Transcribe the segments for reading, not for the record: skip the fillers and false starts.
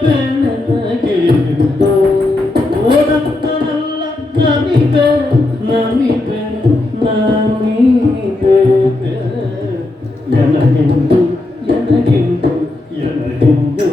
ಬೆಳಗೆ ಓಡನ್ನಲ್ಲ ನಮಿಗೆ ನಮಿಗೆ ನಮಿಗೆ ಎನಗೆಂದು ಎನಗೆಂದು ಎನಗೆಂದು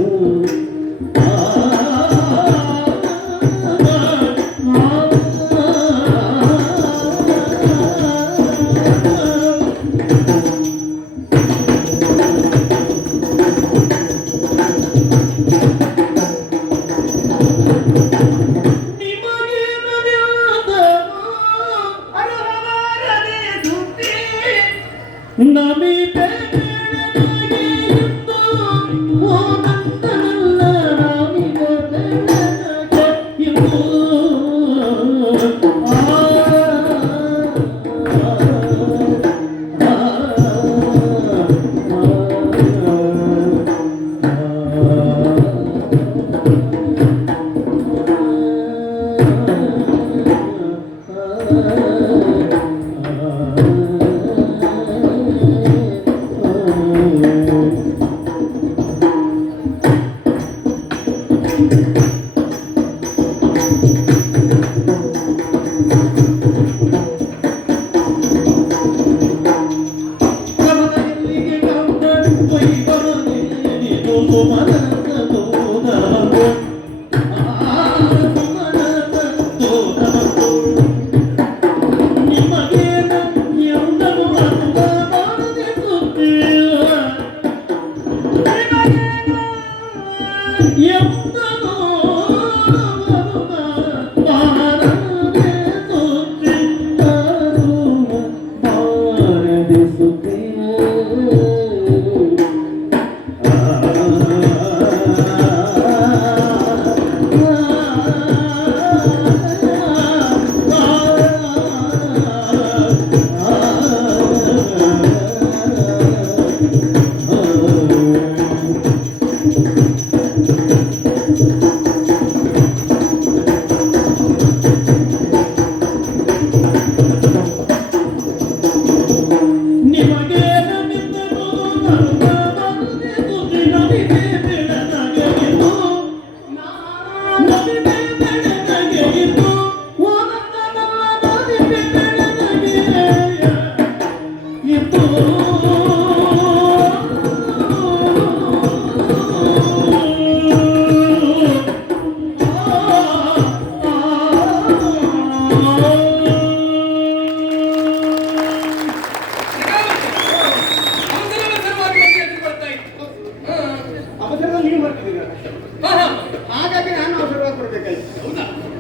ಹಾಗಾಗಿ ನಾನು ಅವಸರವಾಗಿ ಬರ್ಬೇಕಾಯ್ತು.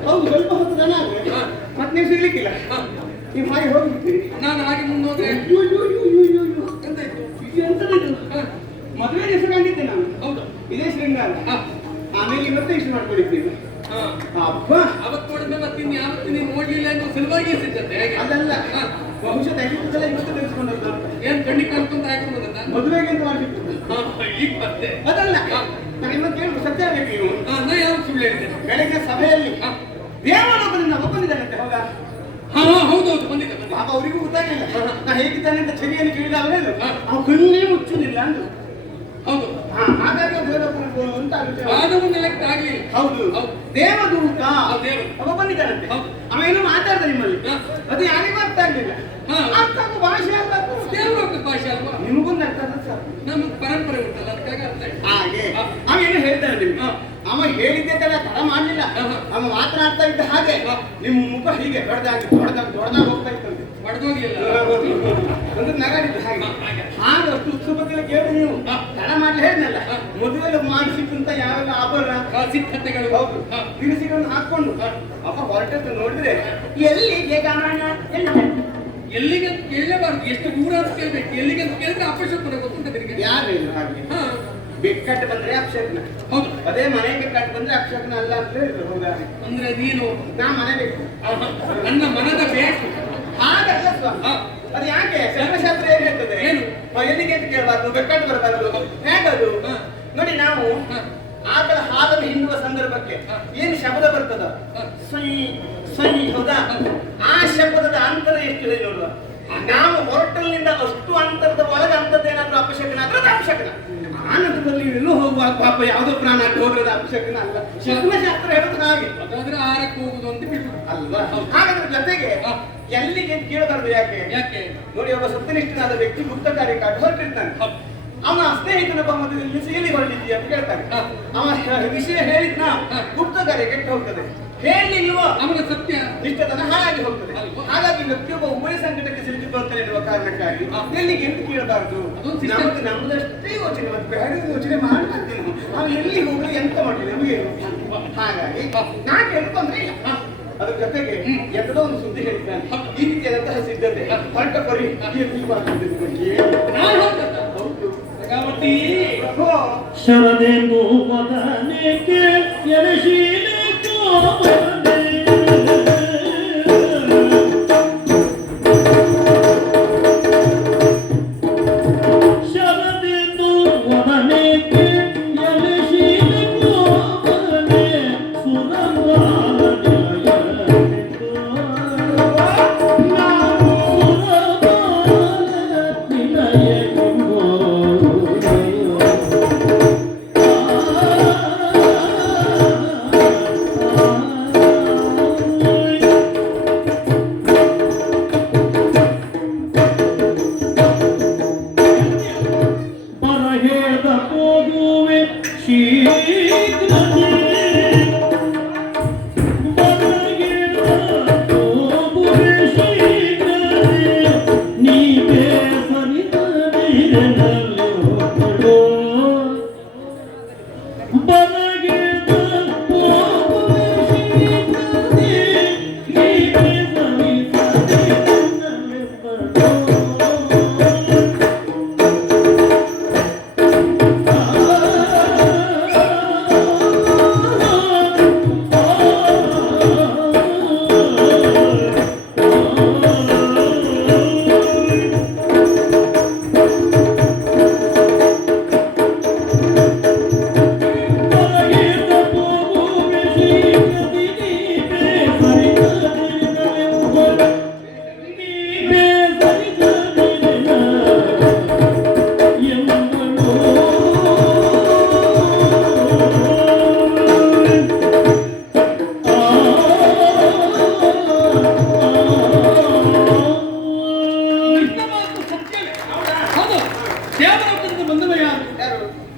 ಹೌದು, ಸ್ವಲ್ಪ ಹೊತ್ತು ದನ ಆದ್ರೆ ಮತ್ತೆ ನೀವು ಸಿಗ್ಲಿಕ್ಕಿಲ್ಲ. ನೀವು ಹಾಗೆ ಹೋಗ್ಬಿಡ್ತೀರಿ. ನಾನು ಹಾಗೆ ಮುಂದೋದ್ರೆ ಮದುವೆ ಹೆಸರು ಕಂಡಿದ್ದೆ ನಾನು. ಹೌದು, ಇದೇ ಶೃಂಗಾರ. ಆಮೇಲೆ ಇವತ್ತೇ ಇಷ್ಟು ಮಾಡ್ಕೊಂಡಿದ್ದೀವಿ. ಅಬ್ಬ ಅವತ್ತು ನೋಡಿದ್ರೆ ಮತ್ತೆ ಯಾವತ್ತು ನೀನು ನೋಡ್ಲಿಲ್ಲ ಅನ್ನೋ ಸಲುವಾಗಿ ಸಿದ್ಧತೆ ಹೇಗೆ? ಅದಲ್ಲ, ಬಹುಶಃ ತೆಗೆದುಕೊಳ್ಳ ಇವತ್ತು ತೆಗೆದುಕೊಂಡದ್ದು. ಏನ್ ಕಣ್ಣಿಗೆ ಕಾಣ್ಕೊಂತ ಹಾಕೊಂಡು ಮದುವೆಗೆ ಅಂತ ಮಾಡಿಬಿಟ್ಟು ಈಗ ಮತ್ತೆ ಅದಲ್ಲ. ನಾನು ಇವತ್ತು ಕೇಳಿದ್ರು ಸತ್ಯ ಆಗಬೇಕು ನೀವು. ನಾ ಯಾವಾಗ ಸುಳ್ಳು ಹೇಳಿದ್ದೇನೆ? ಬೆಳಗ್ಗೆ ಸಭೆಯಲ್ಲಿ ದೇವನೊಬ್ಬನಿಂದ ಬಂದಿದ್ದಾನಂತೆ. ಹೌದಾ? ಹೌದೌದು, ಬಂದಿದ್ದೆ. ಪಾಪ ಅವರಿಗೂ ಗೊತ್ತಾಗಿಲ್ಲ ನಾ ಹೇಗಿದ್ದಾನೆ ಅಂತ ಚೆರಿಯನ್ನು ಕೇಳಿದಾಗ ಹೇಳಿದ್ರು ಅವ್ನು ಕಣ್ಣೇ ಮುಚ್ಚುದಿಲ್ಲ ಅಂದ್ರು. ಹೌದು, ಹಾಗಾಗಿ ದೇವರಪ್ಪನ ಅಂತ ಆದವನ್ನೆಲ್ಲಕ್ಕೆ ಆಗ್ಲಿಲ್ಲ. ಹೌದು, ದೇವದೂತ ಅವ ಬಂದಿದ್ದಾನಂತೆ. ಅವ ಏನೋ ಮಾತಾಡ್ದ ನಿಮ್ಮಲ್ಲಿ, ಅದು ಯಾರಿಗೂ ಅರ್ಥ ಆಗ್ಲಿಲ್ಲ. ಅರ್ಥ ಭಾಷೆ ಅಲ್ಲ, ದೇವರ ಭಾಷೆ ಅಲ್ವಾ? ನಿಮಗೊಂದು ಅರ್ಥ ಅದ ಸರ್. ನಮ್ಗೆ ಪರಂಪರೆ ಉಂಟಲ್ಲ, ಅದಕ್ಕಾಗಿ ಅರ್ಥ ಆಯ್ತು. ಹಾಗೆ ಅವೇನು ಹೇಳ್ತಾನೆ ನಿಮ್ಗೆ. ಅವ ಹೇಳಿದ್ದೆ ತಡ ಮಾಡ್ಲಿಲ್ಲ. ಅವ ಮಾತನಾಡ್ತಾ ಇದ್ದ ಹಾಗೆ ನಿಮ್ಮ ಮುಖ ಹೀಗೆ ದೊಡ್ಡದಾಗಿ ಹೋಗ್ತಾ ಇತ್ತಂತೆ. ಹೊಡೆದೋಗ್ಲಿಲ್ಲ ಒಂದು ನಗಾಡಿದ್ದು ಹಾಗೆ. ಆಗ ಅಷ್ಟು ಉತ್ಸುಕತೆ ಕೇಳಿ ನೀವು ತಡ ಮಾಡ್ಲಿ ಹೇಳಿದ್ನಲ್ಲ. ಮದುವೆಲ್ಲ ಮಾಡಿಸಿಕ್ಕಂತ ಯಾವೆಲ್ಲ ಆಭರಣ ಸಿದ್ಧತೆಗಳು, ಹೌದು, ತಿನಿಸಿಗಳನ್ನು ಹಾಕೊಂಡು ಅಪ್ಪ ಹೊರಟದ್ದು ನೋಡಿದ್ರೆ ಎಲ್ಲಿಗೆ ಗಮನ ಎಲ್ಲಿಗೆ ಅಂತ ಕೇಳಲೇಬಾರ್ದು. ಎಷ್ಟು ದೂರ ಅಂತ ಕೇಳ್ಬೇಕು. ಎಲ್ಲಿಗೆ ಅಂತ ಕೇಳಿದ್ರೆ ಅಪಶಕುನ ಗೊತ್ತುಂಟ ನಿನಗೆ? ಯಾರು ಹಾಗೆ ಬೆಕ್ಕಟ್ಟು ಬಂದ್ರೆ ಅಪಶಕುನ. ಹೌದು, ಅದೇ ಮನೆ ಬೆಕ್ಕಟ್ಟು ಬಂದ್ರೆ ಅಪಶಕುನ ಅಲ್ಲ ಅಂತ ಹೇಳಿದ್ರು. ಹೌದಾ? ಅಂದ್ರೆ ನೀನು ನಾ ಮನೆ ಬೇಕು, ನನ್ನ ಮನದ ಬೇಕು ಹಾಗಲ್ಲ ಸ್ವಾಮಿ. ಅದು ಯಾಕೆ ಧರ್ಮಶಾಸ್ತ್ರ ಏನ್ ಹೇಳ್ತದೆ? ಏನು? ಎಲ್ಲಿಗೆ ಅಂತ ಕೇಳಬಾರ್ದು, ಬೆಕ್ಕಟ್ಟು ಬರಬಾರ್ದು. ಹೇಗದು ನೋಡಿ, ನಾವು ಆಕಳ ಹಾಲನ್ನು ಹಿಂಡುವ ಸಂದರ್ಭಕ್ಕೆ ಏನು ಶಬ್ದ ಬರ್ತದ, ಸೈ ಸೈ, ಹೌದಾ? ಆ ಶಬ್ದದ ಅಂತರ ಎಷ್ಟಿದೆ ನೋಡುವ. ನಾವು ಹೊರಟಲ್ನಿಂದ ಅಷ್ಟು ಅಂತರದ ಒಳಗೆ ಅಂತದ್ದೇನಾದ್ರೂ ಅಪಶಕನ ಆದ್ರೆ ಅದು ಅಪಶಕನ. ಆನಂದದಲ್ಲಿ ಎಲ್ಲೋ ಹೋಗುವಾಗ ಪಾಪ ಯಾವುದೋ ಪ್ರಾಣ ಅಡ್ಡ ಹೋದ್ರದ ಅಪಶಕನ ಅಲ್ಲ. ಶಕುನಶಾಸ್ತ್ರ ಹೇಳೋದು ಹಾಗೆ ಅದಾದ್ರೆ ಆಹಾರಕ್ಕೆ ಹೋಗುದು ಅಂತ ಬಿಟ್ಟು ಅಲ್ವಾ? ಹಾಗಾದ್ರೆ ಜೊತೆಗೆ ಎಲ್ಲಿಗೆ ಕೇಳಬಾರ್ದು. ಯಾಕೆ ಯಾಕೆ ನೋಡಿ, ಒಬ್ಬ ಸತ್ಯನಿಷ್ಠನಾದ ವ್ಯಕ್ತಿ ಗುಪ್ತ ಕಾರ್ಯಕ್ಕಾಗಿ ಹೊರಟಿರ್ತಾನೆ. ಅವನ ಸ್ನೇಹಿತನೊಬ್ಬ ಮಧ್ಯದಲ್ಲಿ ಸಿಗಲಿ ಹೊರಟಿದ್ದೀಯ ಅಂತ ಕೇಳ್ತಾನೆ. ಅವ ವಿಷಯ ಹೇಳಿದ್ನ ಗುಪ್ತ ಕಾರ್ಯ ಕೆಟ್ಟು ಹೋಗ್ತದೆ. ಹೇಳಲಿಲ್ವೋ ಅವನ ಸತ್ಯ ನಿಷ್ಠತನ ಹಾಳಾಗಿ ಹೋಗ್ತದೆ. ಹಾಗಾಗಿ ವ್ಯಕ್ತಿಯೊಬ್ಬ ಉಭಯ ಸಂಕಟಕ್ಕೆ ಸಿಲುಕಿ ಬರ್ತಾನೆ ಎನ್ನುವ ಕಾರಣಕ್ಕಾಗಿ ಎಲ್ಲಿಗೆ ಎಂದು ಕೇಳಬಾರ್ದು. ನಮ್ಮದಷ್ಟೇ ಯೋಚನೆ, ಮತ್ತೆ ಬೇರೆ ಯೋಚನೆ ಮಾಡ್ಬಾರ್ದು. ನಾವು ಎಲ್ಲಿ ಹೋಗ್ಲಿ ಎಂತ ಮಾಡಿಲ್ಲ ನಮಗೆ. ಹಾಗಾಗಿ ನಾ ಕೇಳಿ ತೊಂದ್ರೆ ಇಲ್ಲ. ಅದ್ರ ಜೊತೆಗೆ ಎಂತದೋ ಒಂದು ಸುದ್ದಿ ಹೇಳಿದ್ದಾನೆ. ಈ ರೀತಿಯಾದಂತಹ ಸಿದ್ಧತೆ ಹೊರಟ ಪರಿ ಶರದೆಂದು ಮದನೆಗೆ ಎರಶೀಲೆ ಕೋಮನೆ ಶರದೆಂದು ಮದನೆಗೆ ಎರಶೀಲೆ ಕೋಮನೆ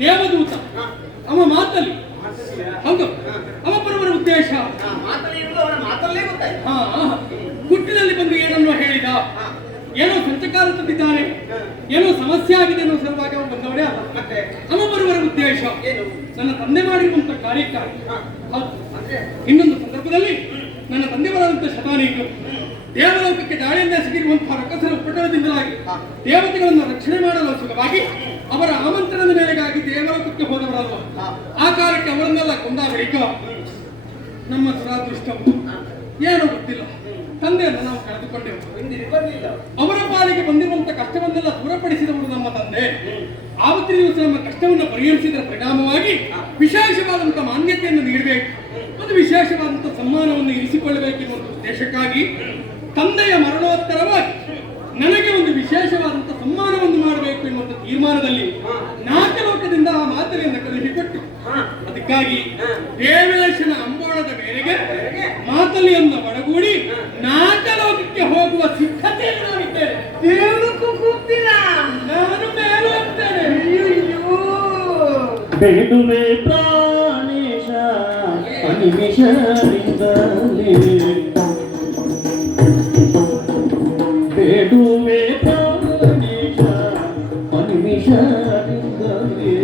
ದೇವದೂತ ಅವ ಮಾತಲ್ಲಿ ಹೌದು. ಅವ ಬರುವ ಉದ್ದೇಶ ಹುಟ್ಟಿನಲ್ಲಿ ಬಂದು ಏನನ್ನು ಹೇಳಿದ, ಏನೋ ಸಂಚಕಾರ ತಂದಿದ್ದಾನೆ, ಏನೋ ಸಮಸ್ಯೆ ಆಗಿದೆ ಅನ್ನೋ ಸಲುವಾಗಿ ಅವ ಬಂದವನೇ ಅಲ್ಲ. ಅವ ಬರುವ ಉದ್ದೇಶ ನನ್ನ ತಂದೆ ಮಾಡಿರುವಂತ ಕಾರ್ಯಕ್ಕಾಗಿ. ಇನ್ನೊಂದು ಸಂದರ್ಭದಲ್ಲಿ ನನ್ನ ತಂದೆ ಬರುವಂತ ಶತಾನೀಕರು ದೇವಲೋಕಕ್ಕೆ ದಾಳಿಯಿಂದ ಸಿಗಿರುವಂತಹ ರಕ್ಕಸರ ಉಪಟಳದಿಂದಲಾಗಿ ದೇವತೆಗಳನ್ನು ರಕ್ಷಣೆ ಮಾಡಲು ಸುಲಭವಾಗಿ ಅವರ ಆಮಂತ್ರಣದ ಮೇಲೆಗಾಗಿ ದೇವಲೋಕಕ್ಕೆ ಹೋದವರಲ್ವ. ಆ ಕಾಲಕ್ಕೆ ಅವರನ್ನೆಲ್ಲ ಕೊಂದ ಬಳಿಕ ನಮ್ಮ ದುರಾದೃಷ್ಟವು ಏನೋ ಗೊತ್ತಿಲ್ಲ, ತಂದೆಯನ್ನು ನಾವು ಕಳೆದುಕೊಂಡೆವು. ಅವರ ಪಾಲಿಗೆ ಬಂದಿರುವಂತಹ ಕಷ್ಟವನ್ನೆಲ್ಲ ದೂರಪಡಿಸಿದವರು ನಮ್ಮ ತಂದೆ. ಆವತ್ತಿನ ದಿವಸ ನಮ್ಮ ಕಷ್ಟವನ್ನು ಪರಿಹರಿಸಿದ ಪರಿಣಾಮವಾಗಿ ವಿಶೇಷವಾದಂತಹ ಮಾನ್ಯತೆಯನ್ನು ನೀಡಬೇಕು, ಒಂದು ವಿಶೇಷವಾದಂತಹ ಸಮ್ಮಾನವನ್ನು ಇರಿಸಿಕೊಳ್ಳಬೇಕೆನ್ನುವ ಉದ್ದೇಶಕ್ಕಾಗಿ ತಂದೆಯ ಮರಣೋತ್ತರವಾಗಿ ನನಗೆ ಒಂದು ವಿಶೇಷವಾದಂತಹ ಸಮ್ಮಾನವನ್ನು ಮಾಡಬೇಕು ಎನ್ನುವಂತ ತೀರ್ಮಾನದಲ್ಲಿ ನಾಗಲೋಕದಿಂದ ಆ ಮಾತನೆಯನ್ನು ಕಳುಹಿಕೊಟ್ಟು ಅದಕ್ಕಾಗಿ ದೇವೇಶನ ಅಂಬೋಣದ ಮೇರೆಗೆ ಮಾತಲಿಯನ್ನು ಒಡಗೂಡಿ ನಾಗಲೋಕಕ್ಕೆ ಹೋಗುವ ಸಿದ್ಧತೆಯನ್ನು ನಾನಿದ್ದೇನೆ. ನಾನು ಮೇಲೆ ಹೋಗ್ತೇನೆ. ಬೇಡುವೆ ಪ್ರಾಣೇಶ ಅನಿಮಿಷರಿಂದಲೇ, ಬೇಡುವೆ ಪ್ರಾಣೇಶ ಅನಿಮಿಷರಿಂದಲೇ,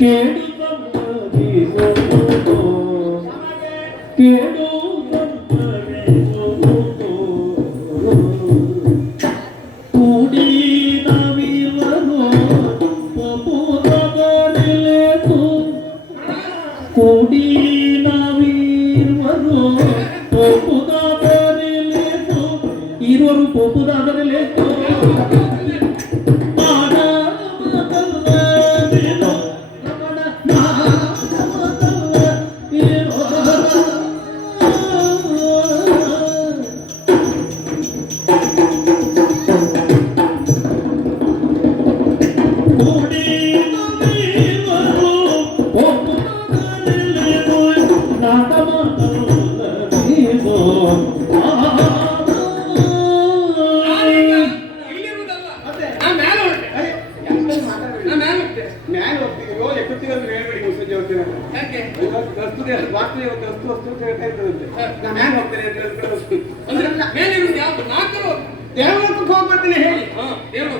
ಕೇಳು ಸಂಭವಿಸುವುದು, ಕೇಳು ಸಂಭವಿಸುವುದು, ಕೂಡಿ ನಾವಿರುವನು ಒಪ್ಪುವುದರಲ್ಲಿಲೆತು, ಕೂಡಿ ನಾವಿರುವನು ಒಪ್ಪುವುದರಲ್ಲಿಲೆತು, ಇರುವರು ಒಪ್ಪುವುದರಲ್ಲಿಲೆತು. ಕೂಡಿ ನಾಟ ಮಾತಲ್ಲದೇನೋ ನಾನೀಗ ಇಲ್ಲಿರುವುದಲ್ಲ. ಮತ್ತೆ? ನಾ ಮೇಲೆ ಹೊರಟೆ. ಅರೆ, ಎಂತದು ಮಾತಾಡ್ಬೇಡಿ. ನಾ ಮೇಲೆ ಹೋಗ್ತೆ. ಮ್ಯಾಲೆ ಹೋಗ್ತೀವಿ ಎಕ್ಕುತ್ತೀರಂದ್ರೆ ಹೇಳ್ಬೇಡಿ ಮುಸುಜ್ಜಿ ಹೋಗ್ತೀನಿ ಅಂತ. ಯಾಕೆ? ವಸ್ತುದೇ ವಾಸ್ತು ಇವತ್ತು ವಸ್ತು ಅಂತ ಹೇಳ್ತಾ ಇರ್ತದಂತೆ. ನಾನು ಮ್ಯಾಲೆ ಹೋಗ್ತೇನೆ ಅಂತ ಹೇಳ್ಕೊಂಡು ವಸ್ತು. ಅಂದ್ರೆ ಮೇಲೆ ಇರುವುದು ಯಾವ್ದು? ನಾಲ್ಕರು. ದೇವಲೋಕಕ್ಕೆ ಹೋಗಿ ಬರ್ತೀನಿ ಹೇಳಿ. ಹಾ, ದೇವರು.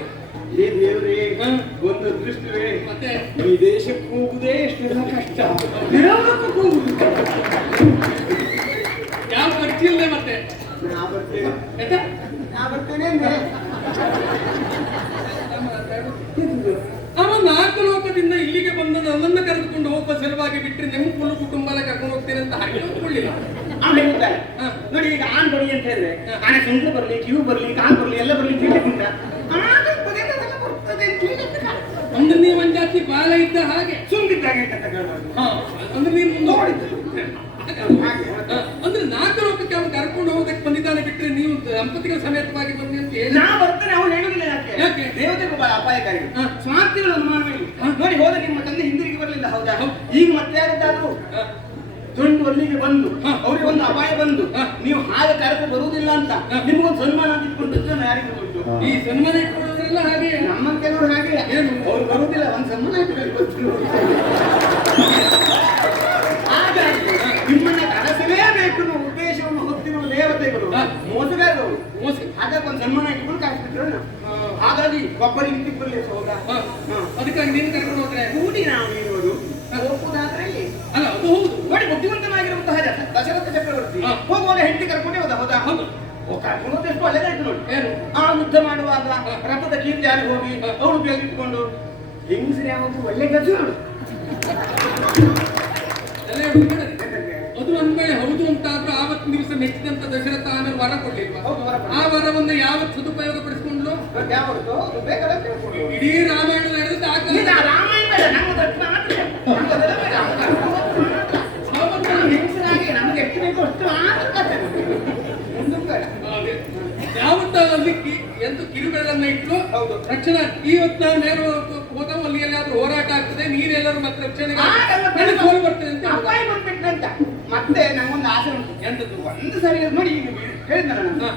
ಈ ದೇವ್ರೇ ಹಾ. ಒಂದು ದೃಷ್ಟಿವೇ ಮತ್ತೆ ವಿದೇಶಕ್ಕೆ ಹೋಗುದೇ ಎಷ್ಟೆಲ್ಲ ಕಷ್ಟ. ದೇವಲೋಕಕ್ಕೆ ಹೋಗುದು ಯಾವ ಖರ್ಚು ಇಲ್ಲದೆ ಮತ್ತೆ ನಾ ಬರ್ತೇನೆ ಎಂತ? ನಾ ಬರ್ತೇನೆ ಅಂದ್ರೆ ಅವ ನಾಲ್ಕು ಲೋಕದಿಂದ ಇಲ್ಲಿಗೆ ಬಂದ ನನ್ನನ್ನು ಕರೆದುಕೊಂಡು ಹೋಗುವ ಸಲುವಾಗಿ ಬಿಟ್ಟರೆ ನಿಮ್ಮ ಫುಲ್ ಕುಟುಂಬನ ಕರ್ಕೊಂಡು ಹೋಗ್ತೇನೆ ಅಂತ ಹಾಗೆ ಒಪ್ಕೊಳ್ಳಿಲ್ಲ. ಅವ್ನು ಹೇಳ್ತಾರೆ ಹಾ. ನೋಡಿ ಈಗ ಆನ್ ಬರಲಿ ಅಂತ ಹೇಳಿದ್ರೆ ಆನೆ ಸುಂದ್ರ ಬರ್ಲಿ ಕಿವು ಬರ್ಲಿ ಕಾನ್ ಬರ್ಲಿ ಎಲ್ಲ ಬರ್ಲಿ ಅಂತ ಹೇಳಿಕ್ಕಿಂತ ಬರ್ತದೆ ಅಂತ ಹೇಳಿದ್ರೆ ಅಂದ್ರೆ ನೀವು ಒಂದ್ ಜಾತಿ ಬಾಲ ಇದ್ದ ಹಾಗೆ ಸುಂದಿದ್ದಾಗ ಅಂತ ತಗೊಳ್ಳೋದು. ಹಾ, ಅಂದ್ರೆ ನೀವು ನೋಡಿದ್ದು. ಹಾಗೆ. ಹಾ, ಅಂದ್ರೆ ನಾಲ್ಕು ಲೋಕಕ್ಕೆ ಅವನು ಕರ್ಕೊಂಡು ಹೋಗೋದಕ್ಕೆ ಬಂದಿದ್ದಾನೆ ಬಿಟ್ಟರೆ ನೀವು ದಂಪತಿಗಳ ಸಮೇತವಾಗಿ ಬನ್ನಿ ಅಂತ ಹೇಳಿ ನಾ ಬರ್ತೇನೆ ಅವ್ನು ಹೇಳುದಿಲ್ಲ ಯಾಕೆ ಯಾಕೆ? ದೇವತೆಗೂ ಬಹಳ ಅಪಾಯಕಾರಿ. ಹಾ. ಸ್ವಾರ್ಥಿಗಳ ಅನುಮಾನವೇ ಇಲ್ಲ. ಹಾ. ನೋಡಿ ಹೋದ ನಿಮ್ಮ ತಂದೆ ಹಿಂದಿರುಗಿ ಬರಲಿಲ್ಲ ಹೌದಾ ಹೌದು. ಈಗ ಮತ್ತೆ ಯಾರದ್ದಾದ್ರು ಜೊಂಡು ಅಲ್ಲಿಗೆ ಬಂದು ಹಾ. ಅವ್ರಿಗೆ ಒಂದು ಅಪಾಯ ಬಂದು ಹಾ. ನೀವು ಹಾಗೆ ಕರೆದು ಬರುವುದಿಲ್ಲ ಅಂತ ಹಾ. ನಿಮಗೊಂದು ಸನ್ಮಾನ ಅಂತ ಇಟ್ಕೊಂಡದ್ದು ಯಾರಿಗೂ ಗೊತ್ತು. ಈ ಸನ್ಮಾನ ಇಟ್ಕೊಳ್ಳೋದ್ರೆಲ್ಲ ಹಾಗೆ ನಮ್ಮ ಕೆಲವರು ಹಾಗೆ ಏನು? ಅವ್ರು ಬರುವುದಿಲ್ಲ ಒಂದು ಸನ್ಮಾನ ಇಟ್ಕೊಂಡು ಹಾಗಾಗಿ ನಿಮ್ಮನ್ನ ಕರೆಸಲೇಬೇಕು ಅನ್ನೋ ಉದ್ದೇಶವನ್ನು ಹೊತ್ತಿರುವ ದೇವತೆಗಳು ಹಾ. ಮೋಸಗಾರರು ಮೋಸ. ಹಾಗಾಗಿ ಒಂದು ಸನ್ಮಾನ ಇಟ್ಕೊಂಡು ಕರೆಸ್ಬಿಟ್ರು. ಹಾಗಾಗಿ ಒಬ್ಬರು ಇಂಟಿಗೆ ಬರಲಿ ಸೌದಾ ಹಾ. ಅದಕ್ಕಾಗಿ ನೀನು ಕರ್ಕೊಂಡು ಹೋದ್ರೆ ಕೂಡಿ ನಾವು ಇರುವುದು ಹೋಗುವುದಾದ್ರೆ ಅಲ್ಲ ಅದು ಹೌದು. ನೋಡಿ ಬುದ್ಧಿವಂತನಾಗಿರುವಂತಹ ದಶರಥ ಚಕ್ರವರ್ತಿ ಹಾ. ಹೋಗುವಾಗ ಹೆಂಡತಿ ಕರ್ಕೊಂಡೇ ಹೋದ ಹೌದಾ ಹೌದು. ಕರ್ಕೊಂಡು ಹೋದ ಎಷ್ಟು ಒಳ್ಳೆದಾಯ್ತು ನೋಡಿ. ಏನು? ಆ ಯುದ್ಧ ಮಾಡುವಾಗ ರಥದ ಕೀರ್ತಿ ಆಗಿ ಹೋಗಿ ಅವಳು ಬೆಳೆದಿಟ್ಕೊಂಡು ಹೆಂಗಸರು ಯಾವಾಗ ಒಳ್ಳೆ ಕೆಲಸ ನೋಡು ಎಲ್ಲ ಹುಡುಗರೇ. ಅದು ಒಂದ್ ವೇಳೆ ಹೌದು ಅಂತಾದ್ರೂ ಆವತ್ತಿನ ದಿವಸ ಮೆಚ್ಚಿದಂತ ದಶರಥ ಆಮೇಲೆ ವರ ಕೊಡ್ಲಿಲ್ವಾ? ಹೌದು, ವರ ಕೊಡ್ಲಿಲ್ಲ. ಆ ವರವನ್ನು ಯಾವತ್ತು ಸದುಪಯೋಗ ಪಡಿಸ್ಕೊಂಡ್ಲು? ಯಾವತ್ತು ಬೇಕಾದ್ರೆ ತಿಳ್ಕೊಂಡು ಇಡೀ ರಾಮಾಯಣ ನಡೆದ ಈಗ ರಾಮಾಯಣ ಬೇಡ ನಮ್ಮ ದಕ್ಷಿಣ ಮಾತ್ರ ನಮ್ಗದೆಲ್ಲ ಬೇಡ. ನಾವು ಹೆಂಗಸರಾಗಿ ನಮ್ಗೆ ಎಷ್ಟು ಬೇಕೋ ಅಷ್ಟು ಮಾತ್ರ ಕಥೆ. ಮುಂದಕ್ಕೆ ಬೇಡ. ಯಾವತ್ತಲ್ಲಿ ಎಂತ ಕಿರುಬೆರಳನ್ನ ಇಟ್ಲು ಹೌದು. ರಕ್ಷಣಾ ಇವತ್ತು ನಾವು ನೇರ ಹೋದವು ಅಲ್ಲಿ ಎಲ್ಲಾದ್ರೂ ಹೋರಾಟ ಆಗ್ತದೆ ನೀರೆಲ್ಲರೂ ಮತ್ತೆ ರಕ್ಷಣೆಗೆ ಹಾಗೆಲ್ಲ ಸೋಲು ಬರ್ತದೆ ಅಂತ ಹೇಳುದು. ಅಪಾಯ ಬಂದ್ಬಿಟ್ರಂತ ಮತ್ತೆ ನಮ್ಗೊಂದು ಆಸೆ ಉಂಟು. ಎಂತದ್ದು? ಒಂದು ಸರಿ ನೋಡಿ ಈಗ ಹೇಳಿದ್ನಲ್ಲ ನಾನು ಹಾ.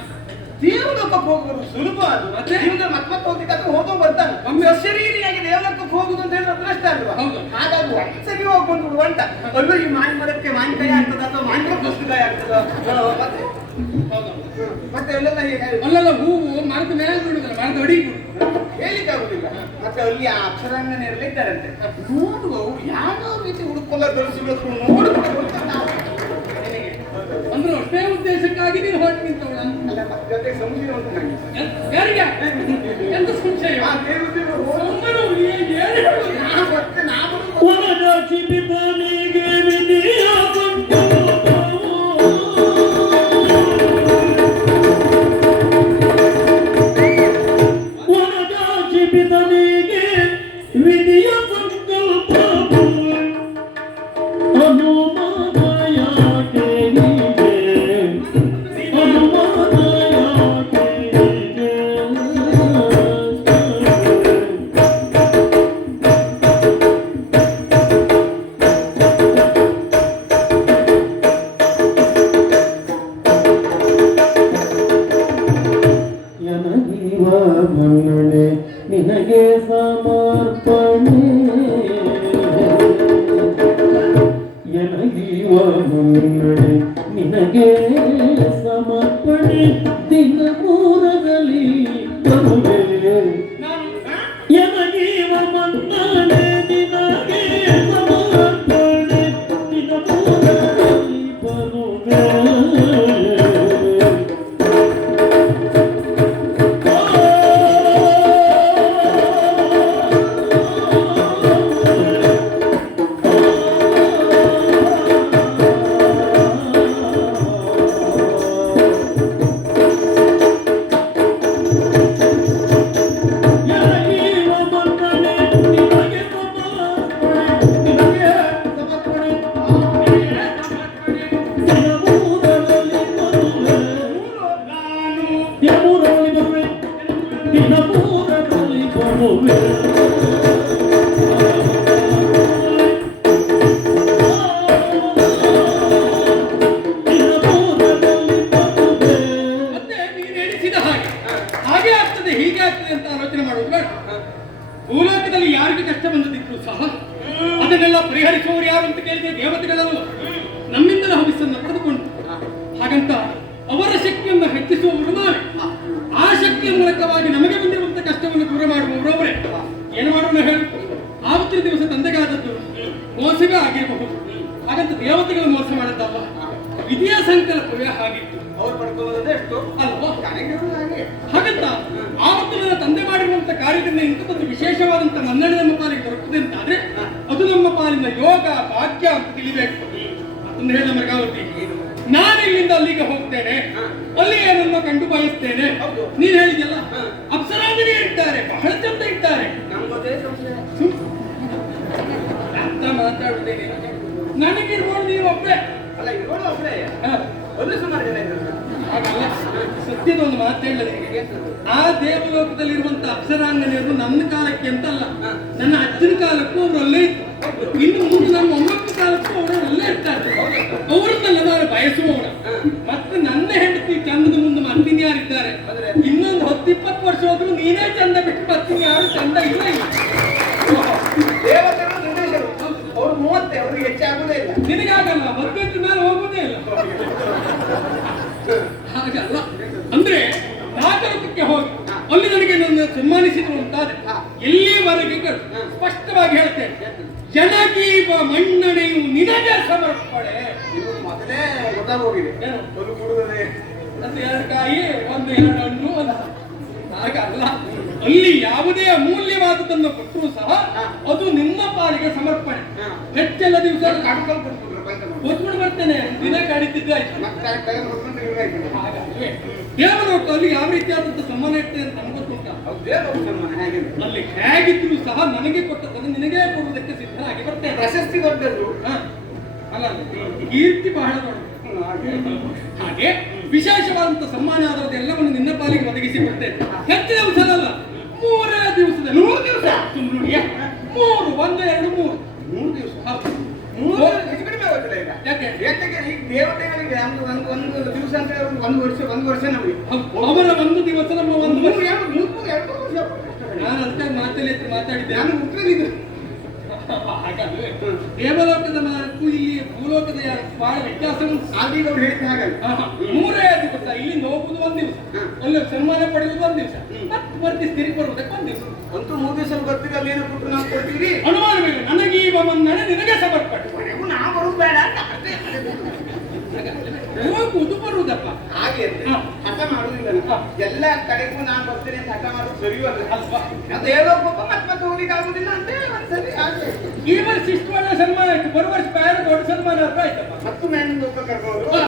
ದೇವಲೋಕಕ್ಕೆ ಹೋಗುವುದು ಸುಲಭ ಅದು. ಮತ್ತೆ? ಜೀವನದಲ್ಲಿ ಮತ್ತೆ ಹೋಗ್ಲಿಕ್ಕಾದ್ರೂ ಹೋಗೋ ಬರ್ತಾನೆ. ಒಮ್ಮೆ ಶರೀರಿಯಾಗಿ ದೇವಲೋಕಕ್ಕೆ ಹೋಗುದು ಅಂತ ಹೇಳಿದ್ರೆ ಅದೃಷ್ಟ ಅಲ್ವಾ? ಹೌದು. ಹಾಗಾಗಿ ಒಂದ್ಸರಿ ಹೋಗಿ ಬಂದ್ಬಿಡು ಅಂತ. ಅಲ್ಲೂ ಈ ಮಾವಿನ ಮರಕ್ಕೆ ಮಾವಿನಕಾಯಿ ಆಗ್ತದ ಅಥವಾ ಮಾವಿನ ಪುಸ್ತಕಾಯಿ ಆಗ್ತದ ಮತ್ತೆ ಮತ್ತೆ ಅಲ್ಲೆಲ್ಲ ಹೀಗೆ ಅಲ್ಲೆಲ್ಲ ಹೂವು ಮರದ ಮೇಲೆ ಬಿಡುದಲ್ಲ ಮರದ ಅಡಿ ಹೇಳಿಕ್ಕೆ ಆಗುದಿಲ್ಲ. ಮತ್ತೆ ಅಲ್ಲಿ ಆ ಅಕ್ಷರಾಂಗನೆಲ್ಲ ಇದ್ದಾರಂತೆ ನೋಡುವ ಯಾವ ರೀತಿ ಹುಡುಕೊಲ್ಲ ಧರಿಸಬೇಕು ನೋಡುವುದು ಅಂತ ನಾವು ನಿನಗೆ. ಅಂದ್ರೆ ಅಷ್ಟೇ ಉದ್ದೇಶಕ್ಕಾಗಿ ನೀನು ಹೊರಟು ನಿಂತವಳ ಅಲ್ಲ ಮತ್ತೆ ಜೊತೆ ಸಂಶಯ ಉಂಟು ನನಗೆ. ಯಾರಿಗೆ ಎಂತ ಸಂಶಯ? ಆ ದೇವತೆಗಳು ಸುಮ್ಮನೆ ಏನು ಹೇಳುದು? ನಾವು ಮತ್ತೆ ನಾವು ವನದ ಚಿಪಿತನಿಗೆ ವಿಧಿಯ ಬಂತು. ವನದ ಚಿಪಿತನಿಗೆ ವಿಧಿಯ ಸಂಕಲ್ಪವು ಅನುಮಾನ ಯಾಕೆ ಹೀಗೆ? ಅನುಮಾನ ಯಾಕೆ ಹೀಗೆ? ನನಗೀವ ಮನ್ನಣೆ ನಿನಗೆ ಸಮರ್ಪಣೆ ನನಗೀವ ಮನ್ನಣೆ ನಿನಗೆ ಸಮರ್ಪಣೆ ದಿನ ಮೂರರಲ್ಲಿ ಬರುವೆ ನನಗೀವ ಮನ್ನಣೆ ನಿನಗೆ ಸಮರ್ಪಣೆ ದಿನ ಮೂರರಲ್ಲಿ ಬರುವೆ ಕಾರಣ ಹೇಳು. ಆವತ್ತಿನ ದಿವಸ ತಂದೆಗಾದದ್ದು ಮೋಸವೇ ಆಗಿರಬಹುದು. ಹಾಗಂತ ದೇವತೆಗಳು ಮೋಸ ಮಾಡದ್ದಲ್ಲ, ವಿಧಿಯ ಸಂಕಲ್ಪವೇ ಹಾಗಿತ್ತು. ಅವ್ರು ಪಡ್ಕೊಳ್ಳೋದೇ ಎಷ್ಟು ಅಲ್ವಾ? ನನಗಿರೋದು ಹಾಗೆ. ಹಾಗಂತ ಆವತ್ತು ನನ್ನ ತಂದೆ ಮಾಡಿರುವಂತ ಕಾರ್ಯದಿಂದ ಇಂಥದ್ದು ವಿಶೇಷವಾದಂತ ಮನ್ನಣೆ ನಮ್ಮ ಪಾಲಿಗೆ ದೊರಕುತ್ತದೆ ಅಂತಾದ್ರೆ ಅದು ನಮ್ಮ ಪಾಲಿನ ಯೋಗ ಭಾಗ್ಯ ಅಂತ ತಿಳಿಬೇಕು. ಅದನ್ನು ಹೇಳ ಮೃಗಾವತಿ, ನಾನು ಇಲ್ಲಿಂದ ಅಲ್ಲಿಗೆ ಹೋಗ್ತೇನೆ, ಅಲ್ಲಿ ಏನನ್ನು ಕಂಡು ಬಯಸ್ತೇನೆ. ಹೌದು. ನೀನ್ ಹೇಳಿದ್ಯಲ್ಲ, ಅಪ್ಸರಾಂಗನೇ ಇರ್ತಾರೆ, ಬಹಳ ಚಂದ ಇರ್ತಾರೆ. ನಮ್ಗದೇ ಸಂಶಯ. ಅಂತ ಮಾತಾಡುತ್ತೇನೆ. ನನಗಿರ್ಬೋದು ನೀವು ಒಬ್ಬರೇ. ಅಲ್ಲ ಇರೋಳು ಒಬ್ಬರೇ, ಒಂದು ಸುಮಾರು ಜನ ಇದ್ದಾರೆ. ಹಾಗಲ್ಲ, ಸತ್ಯದ ಒಂದು ಮಾತು ಹೇಳಲಿ. ಆ ದೇವಲೋಕದಲ್ಲಿರುವಂತ ಅಪ್ಸರಾಂಗನೆಯರು ನನ್ನ ಕಾಲಕ್ಕೆ ಅಂತಲ್ಲ, ನನ್ನ ಅಜ್ಜನ ಕಾಲಕ್ಕೂ ಅವರು ಅಲ್ಲೇ ಇದ್ರು. ಇನ್ನು ಮುಂದೆ ನಮ್ಮ ಮೊಮ್ಮಕ್ಕಳ ಕಾಲಕ್ಕೂ ಅವರು ಅಲ್ಲೇ ಇರ್ತಾರೆ. ಅವರನ್ನೆಲ್ಲ ನಾನು ಬಯಸುವವನ. ಮತ್ತೆ ನನ್ನ ಹೆಂಡತಿ ಚಂದದ ಮುಂದೆ ಮತ್ತಿನ ಯಾರಿದ್ದಾರೆ? ಇನ್ನೊಂದು 10-20 ವರ್ಷ ಹೋದ್ರು ನೀನೇ ಚಂದ ಬಿಟ್ಟು ಮತ್ತಿನ ಯಾರು ಚಂದ ಇಲ್ಲ. ದೇವತೆಗಳು ನಿರ್ದೇಶಕರು, ಅವ್ರು 30, ಅವ್ರಿಗೆ ಹೆಚ್ಚಾಗುವುದೇ ಇಲ್ಲ. ನಿನಗಾಗಲ್ಲ, 18 ಮೇಲೆ ಹೋಗುವುದೇ ಇಲ್ಲ. ಹಾಗಲ್ಲ ಅಂದ್ರೆ ನಾಗರಿಕಕ್ಕೆ ಹೋಗಿ ಅಲ್ಲಿ ನನಗೆ ನನ್ನ ಸನ್ಮಾನಿಸಿದ್ರು ಅಂತಾದ್ರೆ ಎಲ್ಲಿವರೆಗೆ ಸ್ಪಷ್ಟವಾಗಿ ಹೇಳ್ತೇನೆ, ಜನಗೀವ ಮನ್ನಣೆಯು ನಿನಗೆ ಸಮರ್ಪಣೆ. ಇದು ಮೊದಲೇ ಗೊತ್ತಾಗೋಗಿದೆ. ಏನು? ಒಂದು ಕೊಡುವುದೇ ಅದು 2 ಕಾಯಿ, 1-2 ಹಣ್ಣು ಅಂತ. ಹಾಗಲ್ಲ, ಅಲ್ಲಿ ಯಾವುದೇ ಅಮೂಲ್ಯವಾದದನ್ನು ಕೊಟ್ಟರೂ ಸಹ ಅದು ನಿಮ್ಮ ಪಾಲಿಗೆ ಸಮರ್ಪಣೆ. ಹೆಚ್ಚೆಲ್ಲ ದಿವಸ ಕಾಡುಕಲ್ ಕೊಟ್ಬಿಟ್ರು ಬೈತ ಮಾಡಿ. ಕೂತ್ಕೊಂಡು ಬರ್ತೇನೆ, ದಿನ ಕಾಡಿದ್ದಿದ್ದೆ ಆಯ್ತು. ಮತ್ತೆ ತೆಗೆದು ಹೊತ್ಕೊಂಡು ಇರ್ಬೇಕು. ಹಾಗಲ್ವೇ ದೇವಲೋಕದಲ್ಲಿ ಯಾವ ರೀತಿಯಾದಂತ ಸಮ್ಮಾನ ಇರ್ತದೆ ಅಂತ ನಮ್ಗೆ ಗೊತ್ತುಂಟ. ಅವ್ರು ದೇವರು ಸನ್ಮಾನ ಹೇಗಿದೆ. ಅಲ್ಲಿ ಹೇಗಿದ್ರು ಸಹ ನನಗೆ ಕೊಟ್ಟದನ್ನು ನಿನಗೆ ಕೊಡುವುದಕ್ಕೆ ಸಿದ್ಧರಾಗಿ ಬರ್ತೇನೆ. ಪ್ರಶಸ್ತಿ ದೊಡ್ಡದು. ಹ? ಅಲ್ಲ, ಕೀರ್ತಿ ಬಹಳ ದೊಡ್ಡದು. ಹಾಗೆ ವಿಶೇಷವಾದಂತ ಸಮ್ಮಾನ ಆದದ್ದೆಲ್ಲವನ್ನು ನಿನ್ನ ಪಾಲಿಗೆ ಒದಗಿಸಿ ಕೊಡ್ತೇನೆ. ಹೆಚ್ಚಿನ ದಿವಸ ಅಲ್ಲ, 3 ದಿವಸದಲ್ಲಿ. 3 ದಿವಸ? 3, 1, 2, 3. 3 ದಿವಸ. ಹೌದು. 3 ಹೆಚ್ಚು ಕಡಿಮೆ ಆಗುತ್ತಿಲ್ಲ ಈಗ. ಯಾಕೆ? ಯಾಕೆ ಈ ದೇವತೆಗಳಿಗೆ ನಮ್ದು ಒಂದು ದಿವಸ ಅಂತ ಹೇಳಿದ್ರೆ ಒಂದು ವರ್ಷ ನಮಗೆ. ಅವರ ಒಂದು ದಿವಸ ನಮ್ಮ ಒಂದು ವರ್ಷ. 2 ವರ್ಷ. ನಾನು ಅಂತ ಮಾತಲ್ಲಿ ಮಾತಾಡಿದ್ದೆ. ನಾನು ಉತ್ತರಿದ್ದು ಹಾಗಲ್ವೇ ದೇವಲೋಕದ ಮಾರ್ಕು ಇಲ್ಲಿ ಭೂಲೋಕದ ಬಹಳ ವ್ಯತ್ಯಾಸ ಉಂಟು. ಆದೀಗ ಅವ್ರು ಹೇಳಿದ ಹಾಗಲ್ಲ. 3 ದಿವಸ ಇಲ್ಲಿಂದ ಹೋಗುದು 1 ದಿವಸ, ಅಲ್ಲಿ ಸನ್ಮಾನ ಪಡೆಯುವುದು 1 ದಿವಸ, ಮತ್ತೆ ಬರ್ತಿ ತಿರುಗಿ ಬರುವುದಕ್ಕೆ 1 ದಿವಸ. ಅಂತೂ 3 ದಿವಸ ಬರ್ತೀರಿ, ಅಲ್ಲಿ ಏನೋ ಕೊಟ್ಟು ನಾವು ಕೊಡ್ತೀರಿ. ಅನುಮಾನವಿಲ್ಲ, ನನಗೆ ಈ ಮನ್ನಣೆ ನಿನಗೆ ಸಮರ್ಪಣೆ. ಕೊನೆಗೂ ನಾವು ಬರುದು ಬೇಡ ಅಂತ ಹೋಗುವುದು ಬರುವುದಪ್ಪ. ಹಾಗೆ ಹಠ ಮಾಡುದಿಲ್ಲ. ಎಲ್ಲ ಕಡೆಗೂ ನಾನು ಬರ್ತೇನೆ ಅಂತ ಹಠ ಮಾಡೋದು ಸರಿಯಲ್ಲ ಅಲ್ವಾ? ಅದು ಹೇಳೋಕೆ ಮತ್ತೆ ಹೋಗ್ಲಿಕ್ಕೆ ಆಗುದಿಲ್ಲ ಅಂತ ಒಂದ್ಸರಿ ಹಾಗೆ. ಈ ವರ್ಷ ಇಷ್ಟು ಒಳ್ಳೆ ಸನ್ಮಾನ ಆಯ್ತು, ಬರುವ ವರ್ಷ ಬೇರೆ ದೊಡ್ಡ ಸನ್ಮಾನ ಆಯ್ತಪ್ಪ. ಮತ್ತು ಮೇಲಿಂದ ಕರ್ಕೊಂಡು